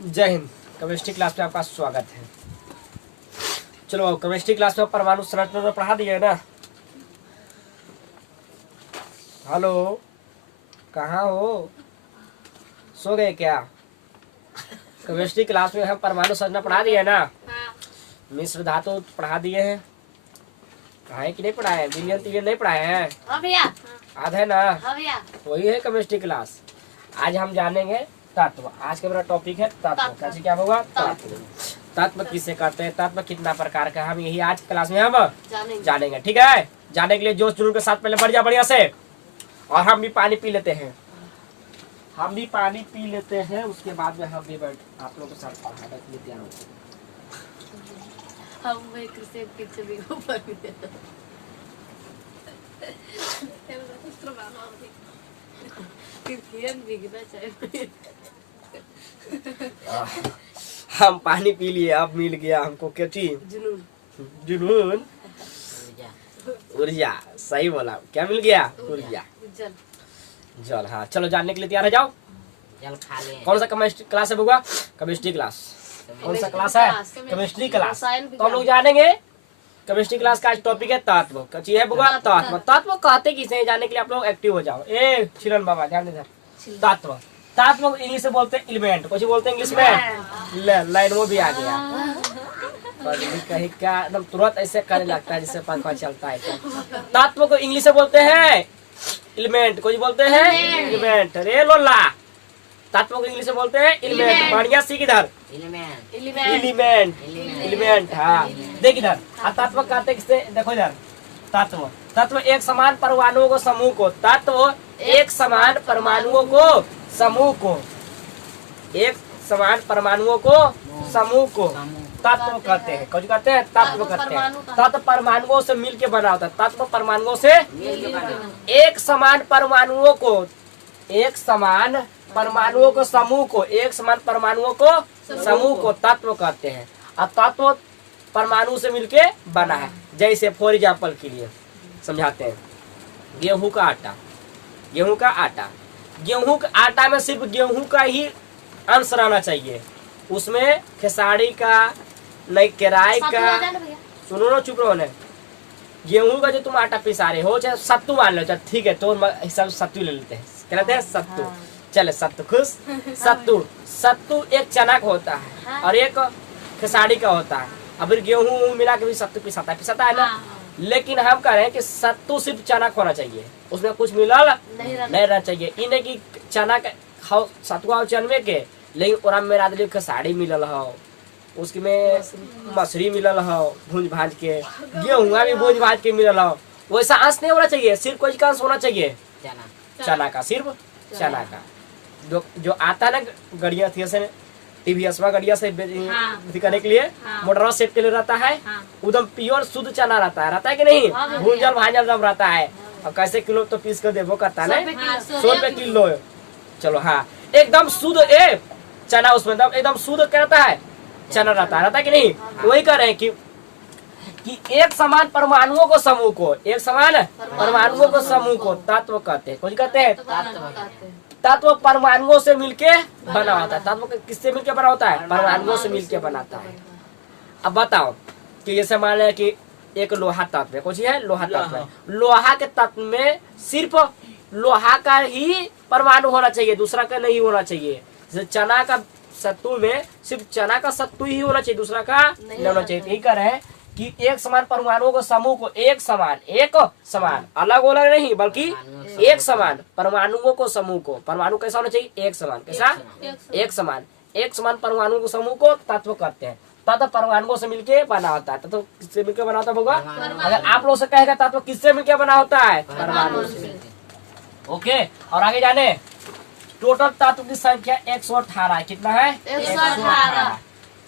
जय Hind. Chemistry class में आपका स्वागत है। चलो केमिस्ट्री क्लास में परमाणु संरचना तो पढ़ा दिए ना। हेलो, कहाँ हो? सो गए क्या? केमिस्ट्री क्लास में हम परमाणु संरचना पढ़ा दिए ना। मिश्र धातु पढ़ा दिए हैं। पढ़ाए कि नहीं पढ़ाए? विलियन तिलियन नहीं पढ़ाए हैं? याद है ना? वही है केमिस्ट्री क्लास। आज हम जानेंगे तत्व। आज का मेरा टॉपिक है तत्व। कैसे क्या होगा? तत्व। तत्व किसे कहते हैं, तत्व कितना प्रकार का, हम यही आज क्लास में हम जानेंगे। ठीक है, जाने के लिए जोश जुनून के साथ पहले बढ़ जा बढ़िया से। और हम भी पानी पी लेते हैं, हम भी पानी पी लेते हैं। उसके बाद में हम भी बैठ आप लोगों के साथ पढ़ाने के लिए तैयार होते हैं। हम पानी पी लिए, अब मिल गया हमको क्या चीज? जुनून, ऊर्जा। सही बोला, क्या मिल गया? ऊर्जा, जल। हाँ चलो, जानने के लिए तैयार हो जाओ। जल खा ले। कौन सा केमिस्ट्री क्लास है बुआ? Chemistry class. कौन सा क्लास है? Chemistry class. तो हम लोग जानेंगे केमिस्ट्री क्लास का आज टॉपिक है तत्व। क्या चीज है बुआ? तत्व। तत्व कहते किसे हैं, जानने के लिए आप लोग एक्टिव हो जाओ। ए छिरन बाबा ध्यान दे। तत्व, तत्व इंग्लिश में बोलते हैं एलिमेंट। कुछ बोलते हैं इंग्लिश में? लाइन वो भी आ गया। कहीं क्या एकदम तुरंत ऐसे करने लगता है जिससे पता चलता है। तत्व को इंग्लिश में बोलते हैं एलिमेंट। कुछ बोलते हैं एलिमेंट। रे लोला, तत्व को इंग्लिश में बोलते हैं एलिमेंट। बढ़िया सीख इधर। Element, element. हाँ देख इधर। तत्व कहते किससे? देखो इधर। तत्व, तत्व एक समान परमाणुओं को समूह को। तत्व एक समान परमाणुओं को समूह को, एक समान परमाणुओं को समूह को तत्व कहते हैं। कुछ कहते हैं? तत्व कहते हैं। तत्व परमाणुओं से मिलके बना होता है। तत्व परमाणुओं से एक समान परमाणुओं को, एक समान परमाणुओं को समूह को, एक समान परमाणुओं को समूह को तत्व कहते हैं। और तत्व परमाणु से मिलके बना है। जैसे फॉर एग्जाम्पल के लिए समझाते हैं, गेहूं का आटा। गेहूं का आटा, गेहूं का आटा में सिर्फ गेहूं का ही अंश रहना चाहिए। उसमें खेसारी का नहीं, केराई का, सुनो ना, चुप रहो ना। गेहूं का जो तुम आटा पिसा रहे हो, चाहे सत्तू मान लो, चाहे ठीक है तो हिसाब सत्तू ले लेते हैं। क्या लेते हैं? सत्तू। चले सत्तू, खुश। सत्तू, सत्तू एक चना का होता है और एक खेसारी का होता है। अब फिर गेहूं मिला के भी सत्तू पिसाता है ना। लेकिन हम कह रहे हैं कि सत्तू सिर्फ चना का होना चाहिए, उसमें कुछ मिला नहीं रहना चाहिए। इन्हें की चना के सत्तुआ चनवे के, लेकिन ओरा में रात खेसारी मिलल हो, उसकी में मछली मिलल हो भूंज भाज के, गेहूँ भी भूंज भाज के मिलल हो। वैसा अंश नहीं होना चाहिए, सिर्फ कोई का अंश होना चाहिए चना का, सिर्फ चना का। जो आता है ना गड़िया थी से टीवीएस गड़िया से करने के लिए, मोटरवा सेट के लिए रहता है, एकदम प्योर शुद्ध चना रहता है कि नहीं? भूंजल भांजल सब रहता है। अब कैसे किलो तो पीस कर देवो करता है ना, 100 रुपए किलो। चलो हाँ, एकदम शुद्ध चना, उसमें एकदम शुद्ध क्या रहता है? चना रहता है कि नहीं? वही कह रहे हैं कि एक समान परमाणुओं को समूह को, एक समान परमाणुओं को समूह को तत्व कहते हैं। कुछ कहते हैं? तत्व परमाणुओं से मिलके बना होता है। तत्व किससे मिलके बना होता है? परमाणुओं से मिलके बनाता है। अब बताओ कि जैसे मान लें कि एक लोहा तत्व है। कुछ है? लोहा तत्व है। लोहा के तत्व में सिर्फ लोहा का ही परमाणु होना चाहिए, दूसरा का नहीं होना चाहिए। जैसे चना का सत्तू में सिर्फ चना का सत्तू ही होना चाहिए, दूसरा का नहीं होना चाहिए। यही कह रहे हैं कि एक समान परमाणुओं को समूह को, एक समान अलग अलग नहीं बल्कि एक समान परमाणुओं को समूह को। परमाणु कैसा होना चाहिए? एक समान। कैसा? एक समान परमाणुओं को समूह को तत्व कहते हैं। तत्व परमाणुओं से मिलके बना होता है। तत्व किससे मिलकर बना होता होगा? अगर आप लोग से कहेगा तत्व किससे मिलकर बना होता है? परमाणु से। ओके, और आगे जाने। टोटल तत्व की संख्या 118। कितना है? 118।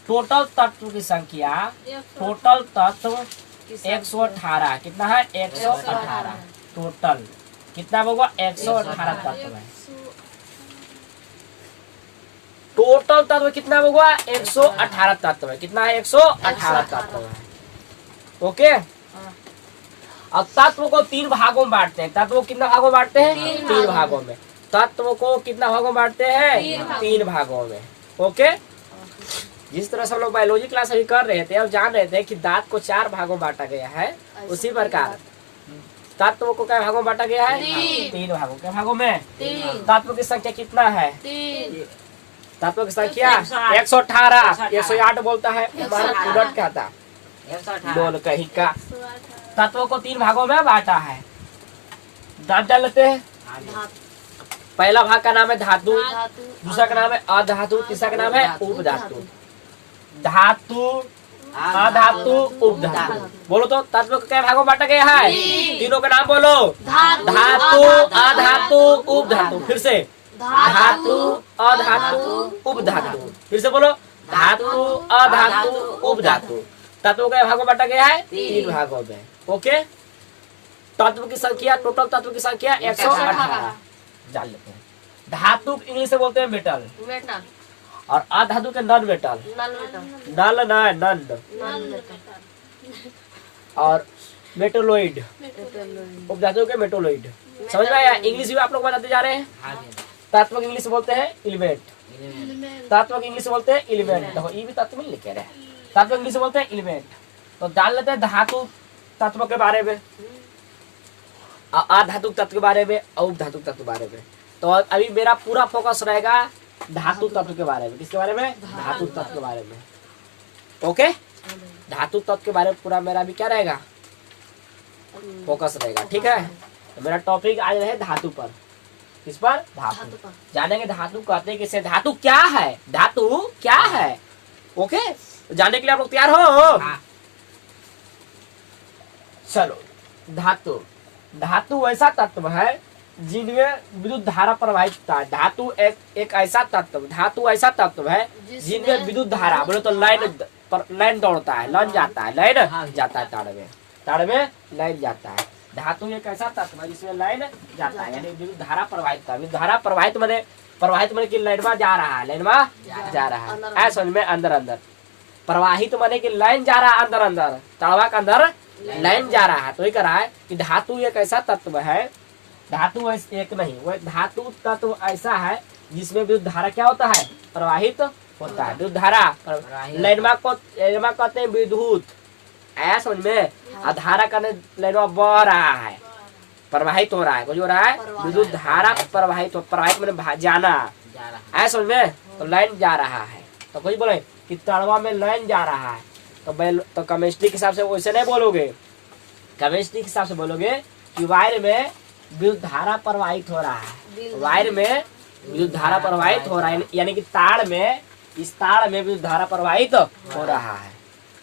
टोटल तत्व की संख्या, टोटल तत्व 118। कितना है? 118। टोटल कितना होगा? 118 तत्व है। टोटल तत्व कितना होगा? 118 तत्व है। कितना है? 118 तत्व है। ओके, अब तत्व को 3 भागों में बांटते हैं। तत्व को कितना भागों में बांटते हैं? 3 भागों में। तत्व को कितना भागों में बांटते हैं? 3 भागों में। ओके, जिस तरह से हम लोग बायोलॉजी क्लास अभी कर रहे थे, अब जान रहे थे कि दांत को 4 भागों में बांटा गया है, उसी प्रकार तत्व को क्या भागों में बांटा गया है? 3 भागों। क्या भागों में? तत्व की संख्या कितना है? तत्व की संख्या 118। 108 बोलता है, उलट कहता बोल कहीं का। तत्वों को 3 भागों में बांटा है। नाम जान लेते हैं। पहला भाग का नाम है धातु, दूसरा का नाम है अधातु, तीसरा का नाम है उपधातु। धातु, अधातु, उपधातु। बोलो तो तत्व को क्या भागों में बांटा गया है? तीनों का नाम बोलो। धातु, अधातु, उपधातु। फिर से धातु, अधातु, उपधातु। फिर से बोलो धातु, अधातु, उपधातु। तत्व के भागों में बांटा गया है 3 भागों में। ओके, तत्व की संख्या, टोटल तत्व की संख्या 118 जान लेते हैं। धातु इंग्लिश से बोलते हैं मेटल, और अधातु के नॉन मेटल, नल नन, और मेटोलॉइड, उपधातु के मेटोलॉइड। समझ में आया? इंग्लिश भी आप लोग बताते जा रहे हैं। तत्व की इंग्लिश बोलते हैं एलिमेंट, तत्व की इंग्लिश बोलते हैं एलिमेंट। देखो ये भी तत्व में लिखे रहे, तत्व इंग्लिश बोलते हैं एलिमेंट। तो जान लेते हैं धातु तत्व के बारे में, अधातु तत्व के बारे में, और उपधातु तत्व के बारे में। तो अभी मेरा पूरा फोकस रहेगा धातु तत्व के बारे में। किसके बारे में? धातु तत्व के बारे में। ओके, धातु तत्व के बारे में पूरा मेरा भी क्या रहेगा? फोकस रहेगा। ठीक है, तो मेरा टॉपिक आज रहे धातु पर। किस पर? धातु। जानेंगे धातु कहते हैं किसे, धातु क्या है, धातु क्या है। ओके, जानने के लिए आप लोग तैयार हो? चलो, धातु, धातु ऐसा तत्व है जिनमें विद्युत धारा प्रवाहित होता है। धातु एक ऐसा तत्व, धातु ऐसा तत्व है जिनमें विद्युत धारा, बोले तो लाइन दौड़ता है, लाइन जाता है, लाइन जाता है तार में लाइन जाता है। धातु एक ऐसा तत्व है जिसमें लाइन जाता है, यानी विद्युत धारा प्रवाहित होता है। विद्युत धारा प्रवाहित माने कि लाइन में जा रहा है, लाइन में जा रहा है, ऐसा में अंदर अंदर। प्रवाहित माने कि लाइन जा रहा है अंदर अंदर, ताड़वा के अंदर लाइन जा रहा है। तो ये कह रहा है कि धातु एक ऐसा तत्व है, धातु एक नहीं, वो धातु तत्व ऐसा है जिसमें विद्युत धारा क्या होता है? प्रवाहित होता है। विद्युत धारा लाइनमा को कहते हैं विद्युत, ऐसा समझ में। धारा का लाइनमा बह रहा है, प्रवाहित हो रहा है, कुछ हो रहा है, विद्युत धारा प्रवाहित मैंने जाना, ऐसा समझ में। तो लाइन जा रहा है, तो कुछ बोले कि तड़वा में लाइन जा रहा है। तो केमिस्ट्री के हिसाब से वैसे नहीं बोलोगे, केमिस्ट्री के हिसाब से बोलोगे कि वायर में विद्युत धारा प्रवाहित हो रहा है, वायर में विद्युत धारा प्रवाहित हो रहा है, यानी कि तार में, इस तार में विद्युत धारा प्रवाहित हो रहा है।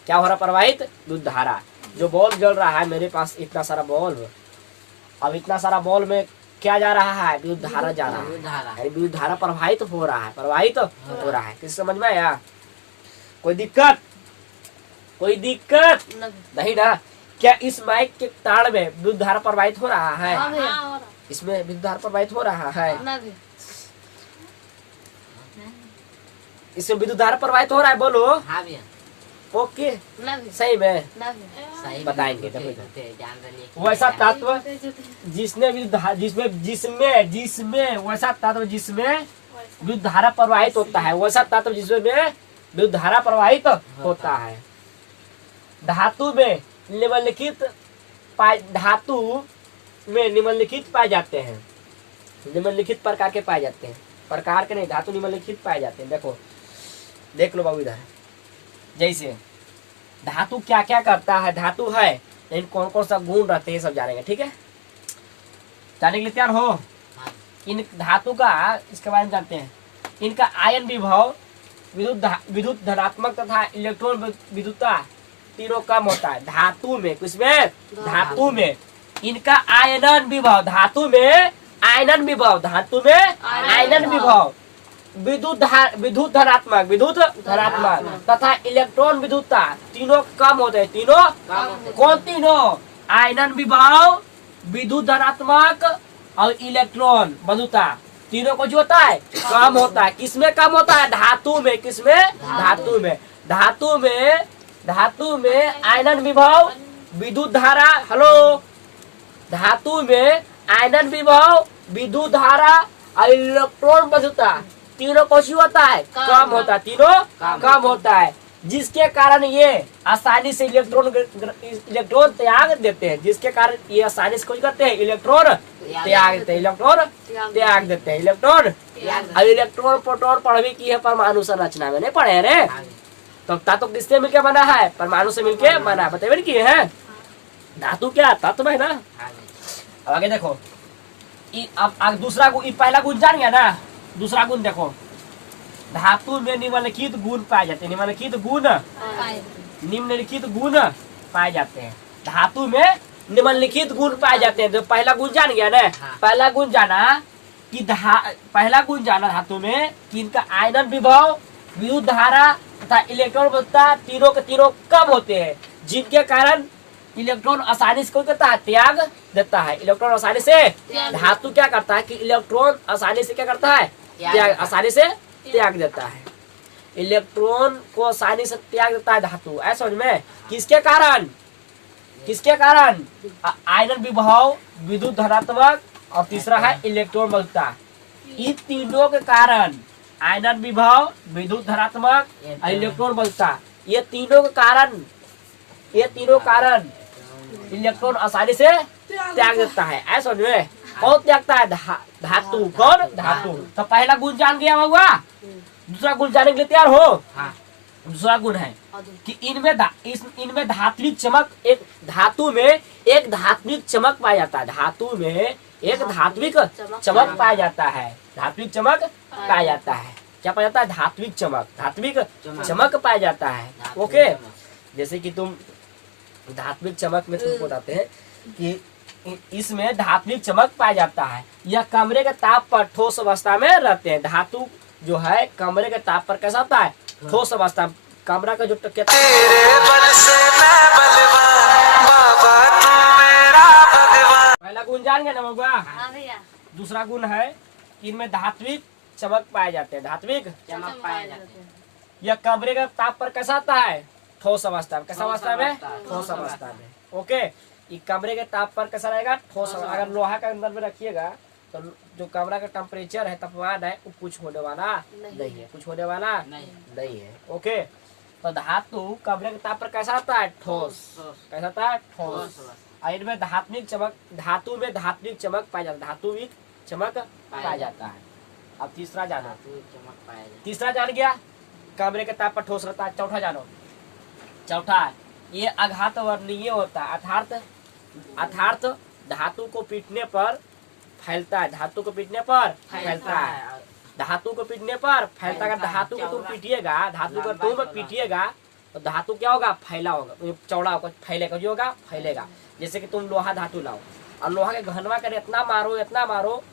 क्या हो रहा प्रवाहित? विद्युत धारा। जो बॉल जल रहा है, मेरे पास इतना सारा बॉल, अब इतना सारा बॉल में क्या जा रहा है? विद्युत धारा जा रहा है, विद्युत धारा प्रवाहित हो रहा है, प्रवाहित हो रहा है। किस समझ में आया? कोई दिक्कत? कोई दिक्कत नहीं ना? क्या इस माइक के तार में विद्युत धारा प्रवाहित हो रहा है? इसमें विद्युत धारा प्रवाहित हो रहा है, इसमें विद्युत धारा प्रवाहित हो रहा है, बोलो। ओके, सही में सही बताएंगे। वैसा तत्व जिसमें वैसा तत्व जिसमें विद्युत धारा प्रवाहित होता है, वैसा तत्व जिसमें विद्युत धारा प्रवाहित होता है। धातु में निम्नलिखित पाए जाते हैं, निम्नलिखित प्रकार के पाए जाते हैं, प्रकार के नहीं, धातु निम्नलिखित पाए जाते हैं। देखो, देख लो बाबू इधर। जैसे धातु क्या क्या करता है, धातु है लेकिन कौन कौन सा गुण रहते हैं, सब जानेंगे। ठीक है, जानने के लिए तैयार हो? इन धातु का, इसके बारे में जानते हैं। इनका आयन विभव, विद्युत धनात्मक तथा इलेक्ट्रॉन विद्युतता तीनों कम होता है धातु में। किसमें? धातु में। इनका आयनन विभव, धातु में आयनन विभव, धातु में आयनन विभव, विद्युत धनात्मक तथा इलेक्ट्रॉन विद्युतता तीनों कम होते हैं। तीनों कौन? तीनों आयनन विभव, विद्युत धनात्मक और इलेक्ट्रॉन विद्युतता तीनों को जो होता है कम होता है। किसमें कम होता है? धातु में। किसमें? धातु में। धातु में आयनन विभव, विद्युत धारा, हेलो, धातु में आयनन विभव, विद्युत धारा और इलेक्ट्रॉन विद्युतता तीनों कौशी होता है, कम होता है, तीनों कम होता है, जिसके कारण ये आसानी से इलेक्ट्रॉन त्याग देते हैं, जिसके कारण ये आसानी से कुछ करते हैं, इलेक्ट्रॉन त्याग देते हैं, इलेक्ट्रॉन त्याग देते हैं, इलेक्ट्रॉन। अब इलेक्ट्रॉन प्रोटॉन पढ़ भी की है परमाणु संरचना में, नहीं पढ़े रे? तो धातु किससे मिलकर बना है? परमाणु से मिलकर बना है, बताइए किए हैं। धातु क्या तत्व है ना। अब आगे देखो, अब दूसरा गुण, पहला गुण जान गया ना, दूसरा गुण देखो, धातु में निम्नलिखित गुण पाए जाते हैं, निम्नलिखित गुण पाए जाते हैं, धातु में निम्नलिखित गुण पाए जाते हैं। तो पहला गुण जान गया ना, पहला गुण जाना कि पहला गुण जाना धातु में कि इनका आयनन विभव, विद्युत धारा तथा इलेक्ट्रॉन बलता तीनों के तीनों कम होते हैं, जिनके कारण इलेक्ट्रॉन आसानी से करता है, त्याग देता है। इलेक्ट्रॉन आसानी से, धातु क्या करता है कि इलेक्ट्रॉन आसानी से क्या करता है, त्याग, आसानी से त्याग देता है, इलेक्ट्रॉन को आसानी से त्याग देता है धातु। ऐसा समझ में, किसके कारण, किसके कारण? आयनन विभव, विद्युत धनात्मक और तीसरा है इलेक्ट्रॉन बलता। इन तीनों के कारण, आयनन विभव, विद्युत धनात्मक और इलेक्ट्रॉन बलता, ये तीनों के कारण, ये तीनों कारण इलेक्ट्रॉन आसानी से त्याग देता है। ऐसा समझ में, कौन त्यागता है? धातु। कौन? धातु। तो पहला गुण जान गया हुआ, दूसरा गुण जानने के लिए तैयार हो। दूसरा गुण है कि इनमें धात्विक चमक, एक धातु में एक धात्विक चमक पाया जाता है, धातु में एक धात्विक चमक पाया जाता है, धात्विक चमक पाया जाता है। क्या पाया जाता है? धात्विक चमक, धात्विक चमक पाया जाता है। ओके, जैसे कि तुम धात्विक चमक में तुमको बताते हैं कि इसमें धात्विक चमक पाया जाता है। यह कमरे के ताप पर ठोस अवस्था में रहते हैं। धातु जो है कमरे के ताप पर कैसा होता है? ठोस अवस्था। कमरा का जो पहला गुण जान गए ना मगुआ। दूसरा गुण है कि इनमें धात्विक चमक पाए जाते हैं, धात्विक चमक पाए जाते हैं। यह कमरे के ताप पर कैसा आता है? ठोस अवस्था में। कैसा अवस्था में? ठोस अवस्था में। ओके, ये कमरे के ताप पर कैसा रहेगा? ठोस। अगर लोहा के अंदर में रखिएगा तो जो कमरा का टेम्परेचर है, तापमान है, वो कुछ होने वाला नहीं है, कुछ होने वाला नहीं है। ओके, तो धातु कमरे के ताप पर कैसा आता है? ठोस। कैसा आता है? ठोस। और इनमें धात्विक चमक, धातु में धात्विक चमक पाया जाता है, धात्विक चमक पाया जाता है। अब तीसरा जानो, तीसरा जान गया कमरे के ताप पर ठोस रहता है। चौथा जानो, चौथा ये आघात वर्णीय होता है, अर्थात धातु को पीटने पर फैलता है, धातु को पीटने पर फैलता है, धातु को पीटने पर फैलता है। अगर धातु को तुम पीटिएगा, धातु को तुम पीटिएगा तो धातु क्या होगा? फैला होगा, चौड़ा होगा, फैलेगा, जो होगा फैलेगा। जैसे कि तुम लोहा धातु लाओ और लोहा के घनवा कर इतना मारो, इतना मारो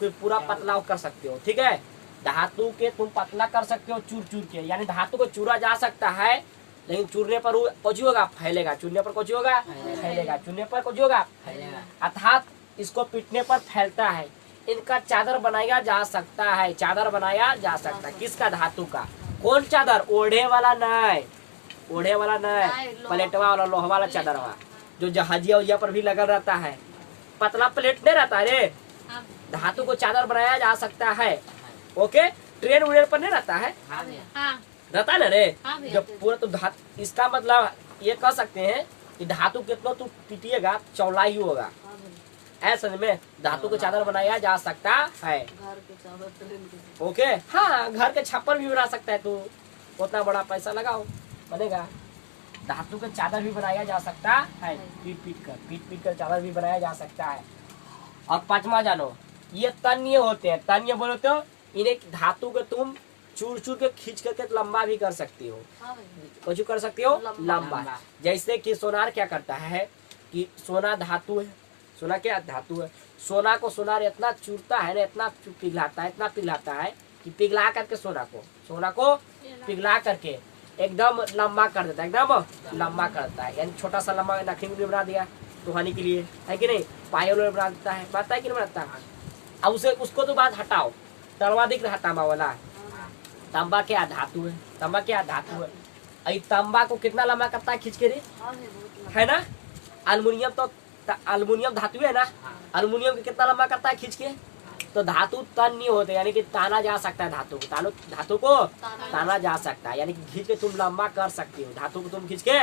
कि पूरा पतला कर सकते हो। ठीक है, धातु के तुम पतला कर सकते हो चूर चूर के, यानी धातु को चूरा जा सकता है, लेकिन चूरने पर वो कुछ होगा? फैलेगा। चूरने पर कुछ होगा? फैलेगा। चूरने पर कुछ होगा? फैलेगा। अर्थात इसको पीटने पर फैलता है। इनका चादर बनाया जा सकता है, चादर बनाया जा सकता है। किसका? धातु का। कौन चादर? ओढ़े वाला नहीं, ओढ़े वाला नहीं, प्लेटवा वाला, लोहा वाला चादर वाला, जो जहाजिया उजिया पर भी लगा रहता है। पतला प्लेट नहीं रहता रे, धातु को चादर बनाया जा सकता है। ओके, ट्रेन उड़ेन पर नहीं रहता है, रहता है ना रे। जब पूरा तो धातु, इसका मतलब ये कह सकते हैं कि धातु कितना तू पीटिएगा चौड़ा ही होगा। ऐसे में धातु को चादर बनाया जा सकता है। ओके, हाँ, घर के छप्पर भी बना सकता है तू, उतना बड़ा पैसा लगाओ बनेगा। धातु का चादर भी बनाया जा सकता है, पीट कर चादर भी बनाया जा सकता है। और पांचवा जानो, ये तन्य होते हैं। तन्य बोलो तो इन्हें धातु को तुम चूर चूर के खींच करके लंबा भी कर सकती हो। कुछ कर सकती हो लंबा। जैसे कि सोनार क्या करता है कि सोना धातु है, सोना क्या धातु है, सोना को सोनार इतना चूरता है ना, इतना पिघलाता है, इतना पिघलाता है कि पिघला करके सोना को पिघला करके एकदम लंबा कर देता है, एकदम लंबा करता है। यानी छोटा सा लंबा नखी भी बना दिया टुहानी के लिए, है कि नहीं? पायल बना देता है, बनता है कि नहीं बनता है? अब उसे उसको तो बात हटाओ, तलवा दिख रहा तांबा वाला, तांबा क्या धातु है, तांबा क्या धातु है। तांबा को कितना लंबा करता है खींच के रे, है ना? अल्युमिनियम तो अल्युमिनियम धातु है ना, अल्युमिनियम को कितना लंबा करता है खींच के? तो धातु तन नहीं होते, यानी कि ताना जा सकता है धातु को, धातु को ताना जा सकता है, यानी कि खींच के तुम लंबा कर सकती हो, धातु को तुम खींच के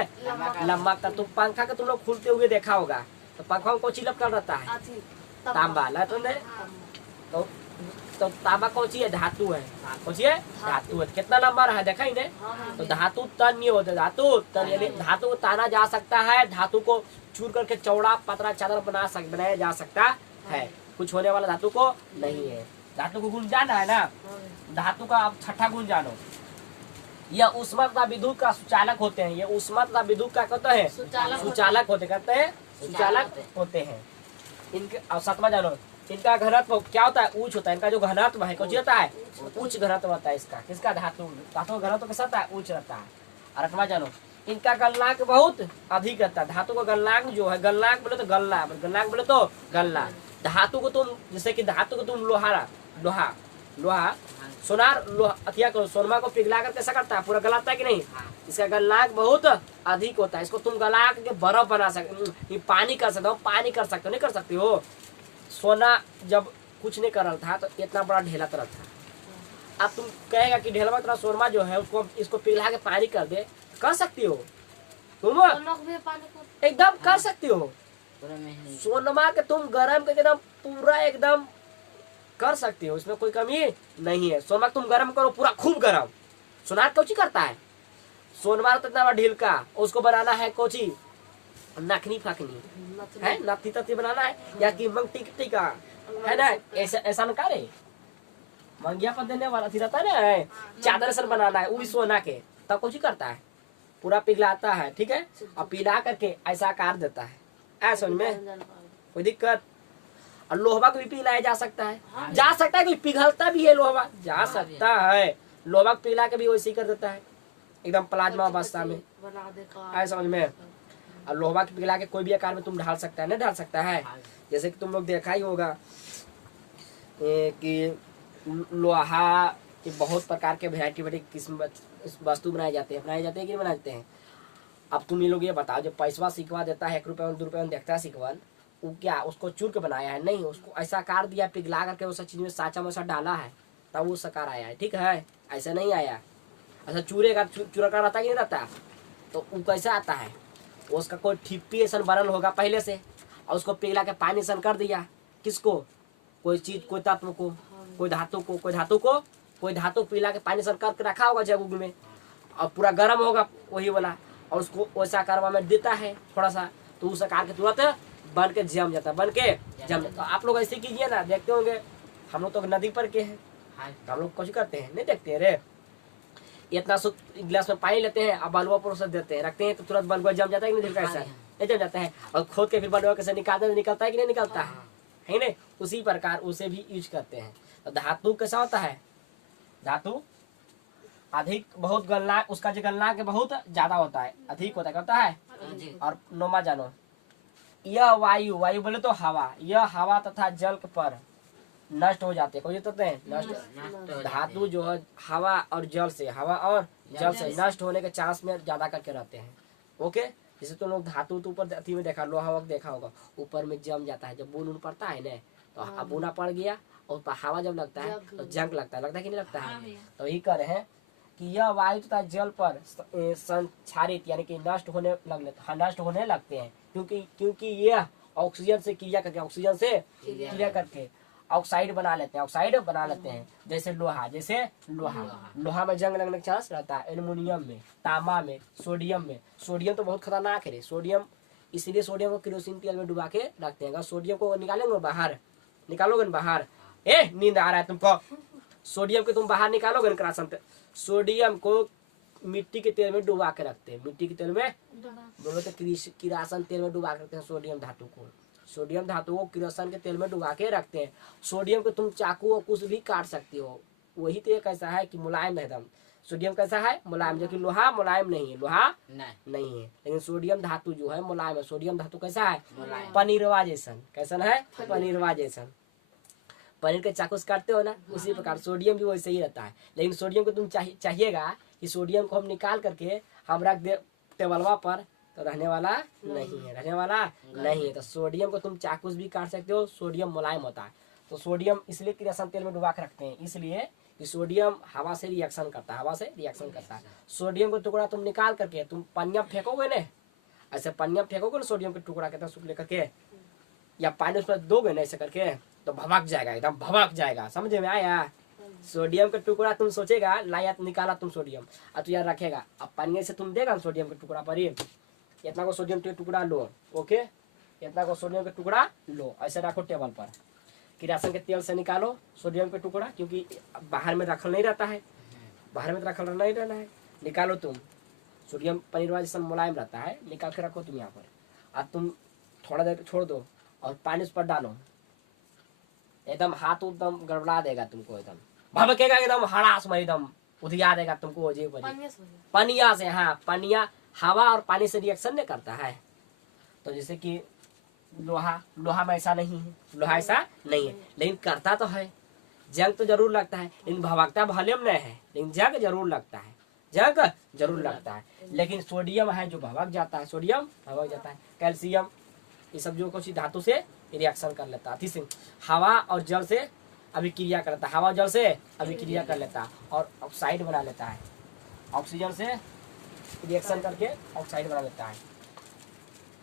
लंबा कर। तुम पंखा के तुम लोग खुलते हुए देखा होगा, तो पंखा को चिलप कर रहता है तांबा, तो तांबा कौन सी है, धातु है, कौन सी है, धातु है। कितना लंबा रहा देखा ही नहीं, तो धातु तन नहीं होते, धातु तन यानी धातु को ताना जा सकता है, धातु को चूर करके चौड़ा पतला चादर बनाया जा सकता है, कुछ होने वाला धातु को नहीं है। धातु को गुण जाना है ना, धातु का आप छठा गुण जानो, यह ऊष्मा तथा विद्युत का सुचालक होते हैं, ये ऊष्मा तथा विद्युत का कहते हैं सुचालक होते, कहते हैं सुचालक होते हैं। इनके सातवां जानो, इनका घनत्व क्या होता है, उच्च होता है, इनका जो घनत्व है कौन होता है, उच्च घनत्व होता है इसका, किसका, धातु का घनत्व कैसा होता है, उच्च रहता है। और आठवां जानो, इनका गलनांक बहुत अधिक रहता है, धातु का गलनांक जो है, गलनांक बोले तो गल्ला, गलनांक बोले तो गल्ला। धातु को तुम जैसे कि धातु को तुम लोहा सोनार लोहा अथिया को सोनमा को पिघला कर कैसा करता है, पूरा गलाता है कि नहीं, इसका गलनांक बहुत अधिक होता है, इसको तुम गला के बर्फ बना सकते, पानी कर सकते हो, पानी कर सकते हो, नहीं कर सकती हो। सोना जब कुछ नहीं कर रहा था तो इतना बड़ा ढेला तरह था, अब तुम कहेगा कि ढेलवा तरह सोनमा जो है उसको इसको पिघला के पानी कर दे, कर सकती हो तुम, एकदम कर सकती हो। सोनमा के तुम गरम करके एकदम पूरा एकदम कर सकती हो, इसमें कोई कमी नहीं है। सोनमा तुम गरम करो पूरा खूब गरम, सोनार कोची करता है, सोनमा तो इतना बड़ा ढील का, उसको बनाना है कोची नखनी फकनी है, नथी तथी बनाना है, या कि मंग टिका है ना, ऐसा न करे, मंगिया पर देने वाला रहता है ना, चादर ऐसा बनाना है, वो भी सोना के, तब कुछ करता है, पूरा पिघलाता है, ठीक है, और पिघला करके ऐसा आकार देता है, ऐसा में कोई दिक्कत। और लोहवा को भी पिघलाया जा सकता है, जा सकता है कि पिघलता भी है लोहवा, जा सकता है, लोहवा को पिघला के भी वैसे ही कर देता है, एकदम प्लाज्मा अवस्था में, ऐसा समझ में। और लोहा के पिघला के कोई भी आकार में तुम ढाल सकता है, नहीं ढाल सकता है, जैसे कि तुम लोग देखा ही होगा कि लोहा के बहुत प्रकार के वैरायटी किस्म वस्तु बनाए जाते हैं कि नहीं बनाते हैं। अब तुम ये लोग ये बताओ, जो पैसा सिकवा देता है 1 रुपये में 2 रुपये में देखता है सिकवन, वो क्या उसको चूर के बनाया है, नहीं, उसको ऐसा आकार दिया, पिघला करके उस चीज में साचा में डाला है, तब वो आकार आया है, ठीक है, ऐसा नहीं आया। ऐसा चूरे का चूरा का रहता कि नहीं रहता, तो वो कैसे आता है, उसका कोई ठिप्पी ऐसा बनल होगा पहले से, और उसको पिघला के पानी सन कर दिया, किसको, कोई चीज, कोई तत्व को, कोई धातु पिघला के पानी सन करके रखा होगा जग में, और पूरा गर्म होगा वही वाला, और उसको वैसा आकार में देता है थोड़ा सा, तो उस आकार के तुरंत बन के जम जाता है, तो आप लोग ऐसे कीजिए ना, देखते होंगे, हम लोग तो नदी पर के हैं, हम लोग कुछ करते हैं, नहीं देखते रे, इतना गिलास में पानी लेते हैं, अब बलुआ पर देते हैं, रखते हैं, तो तुरंत बलुआ जम जाता है कि नहीं, ऐसा नहीं जम जाता है, और खोद के फिर बलुआ कैसे निकालता है कि नहीं निकलता है ना, उसी प्रकार उसे भी यूज करते हैं। तो धातु कैसा होता है, धातु अधिक बहुत गलनांक, उसका जो गलनांक बहुत ज्यादा होता है, अधिक होता है, करता है। और नौमा जानो, यह वायु बोले तो हवा, यह हवा तथा जल पर नष्ट हो जाते हैं, कोई कहते हैं नष्ट, धातु जो है हवा और जल से नष्ट होने के चांस में ज्यादा करके रहते हैं, ओके। जैसे तो लोग धातु तो ऊपर अथी में देखा, लोहा देखा होगा, ऊपर में जम जाता है, जब बूंद पड़ता है ना, तो अब बूंदा पड़ गया और ऊपर हवा जब लगता है तो जंग लगता है कि नहीं लगता है। तो यही कर रहे हैं कि यह वायु तथा जल पर संचारित यानी कि नष्ट होने लगते हैं, क्योंकि यह ऑक्सीजन से क्रिया करके ऑक्साइड बना लेते हैं, जैसे लोहा में जंग लगने का चांस रहता है, एल्युमिनियम में, तांबा में, सोडियम तो बहुत खतरनाक है, सोडियम, इसलिए सोडियम को केरोसिन तेल में डुबा के रखते हैं। अगर सोडियम को निकालोगे बाहर, नींद आ रहा है तुमको, सोडियम को तुम बाहर निकालोगे करासन, सोडियम को मिट्टी के तेल में डुबा के रखते हैं, मिट्टी के तेल में बोलो तो किरासन तेल में डुबा के रखते हैं, सोडियम धातु को किरोसिन के तेल में डुबा के रखते हैं। सोडियम को तुम चाकू और कुछ भी काट सकती हो, वही तो कैसा है कि मुलायम है एकदम, सोडियम कैसा है मुलायम, जो कि लोहा मुलायम नहीं है, नहीं है, लेकिन सोडियम धातु जो है मुलायम है। सोडियम धातु कैसा है, पनीरवा जैसन, कैसा है, पनीरवा जैसन, पनीर के चाकू से काटते हो ना, उसी प्रकार सोडियम भी वैसे ही रहता है। लेकिन सोडियम को तुम चाहिएगा कि सोडियम को हम निकाल करके हम रख दे टेबलवा पर, तो रहने वाला नहीं है, तो सोडियम को तुम चाकू से भी काट सकते हो, सोडियम मुलायम होता है, तो सोडियम इसलिए किरासन तेल में डुबा के रखते हैं, इसलिए कि सोडियम हवा से रिएक्शन करता है, हवा से रिएक्शन करता है। सोडियम का टुकड़ा तुम निकाल करके तुम पनिया फेंकोगे ना, ऐसे पनिया फेंकोगे ना सोडियम के टुकड़ा के तरह लेकर के, या पानी उस पर दोगे ना ऐसे करके, तो भभक जाएगा, एकदम भभक जाएगा। समझे में आया? सोडियम का टुकड़ा तुम सोचेगा लाया निकाला तुम सोडियम, और तू यार रखेगा, अब पानी से तुम देगा सोडियम के टुकड़ा पर, इतना को सोडियम के टुकड़ा लो, ओके, इतना को सोडियम का टुकड़ा लो, ऐसे रखो टेबल पर। किरासन के तेल से निकालो सोडियम का टुकड़ा, क्योंकि बाहर में रखल नहीं रहता है, बाहर में रखल नहीं रहना है। निकालो तुम, सोडियम पनीर जैसा मुलायम रहता है, निकाल के रखो तुम यहाँ पर। अब तुम थोड़ा देर छोड़ दो और पानी उस पर डालो, एकदम हाथ एकदम गड़बड़ा देगा तुमको, एकदम भभकेगा, एकदम हड़ास में एकदम उधिया देगा तुमको। पनिया से, हाँ, पनिया हवा और पानी से रिएक्शन नहीं करता है। तो जैसे कि लोहा में ऐसा नहीं है, लोहा ऐसा नहीं है, लेकिन करता तो है, जंग तो जरूर लगता है, लेकिन भभकता भले में नहीं है, लेकिन जंग जरूर लगता है, जंग जरूर लगता है। लेकिन सोडियम है जो भभक जाता है, सोडियम भभक जाता है। कैल्शियम ये सब जो कुछ धातु से रिएक्शन कर लेता है, हवा और जल से अभिक्रिया करता है, हवा जल से अभिक्रिया कर लेता है और ऑक्साइड बना लेता है, ऑक्सीजन से रिएक्शन करके ऑक्साइड बना लेता है।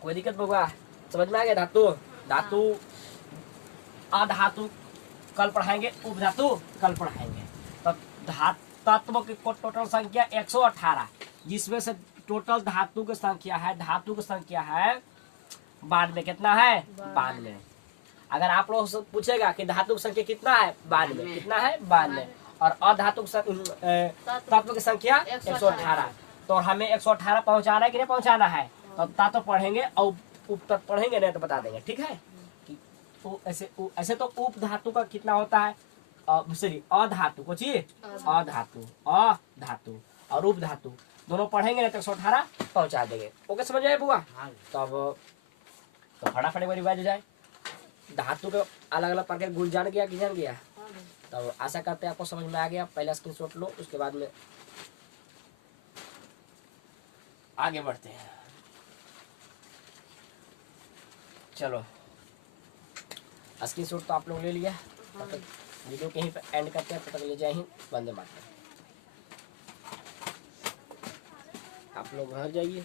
कोई दिक्कत होगा? समझ में आ गया? धातु अधातु कल पढ़ाएंगे, उपधातु कल पढ़ाएंगे। तो तत्व की टोटल संख्या 118, जिसमें से टोटल धातु की संख्या है 92। कितना है? 92। अगर आप लोग से पूछेगा कि धातु की संख्या कितना है, 92। कितना है? 92। और अधातु तत्व की संख्या 118। तो हमें 118 पहुंचाना है कि नहीं पहुंचाना है? तो तत्व पढ़ेंगे और उप तत्व पढ़ेंगे नहीं तो बता देंगे, ठीक है? कि ऐसे तो उप धातु का कितना होता है, सॉरी अधातु को चाहिए, अधातु और उप धातु दोनों पढ़ेंगे नहीं तो 118 पहुंचा देंगे। ओके, समझ आए बुआ? तब तो फटाफट एक बार रिवाइज हो जाए। धातु के अलग अलग प्रकार गुण जान गया कि जान गया? तो आशा करते हैं आपको समझ में आ गया। पहला स्क्रीनशॉट लो, उसके बाद में आगे बढ़ते हैं। चलो, स्क्रीनशॉट तो आप लोग ले लिया, वीडियो कहीं पे एंड करते हैं। तब तक ले जय हिंद, वंदे मातरम। आप लोग घर जाइए।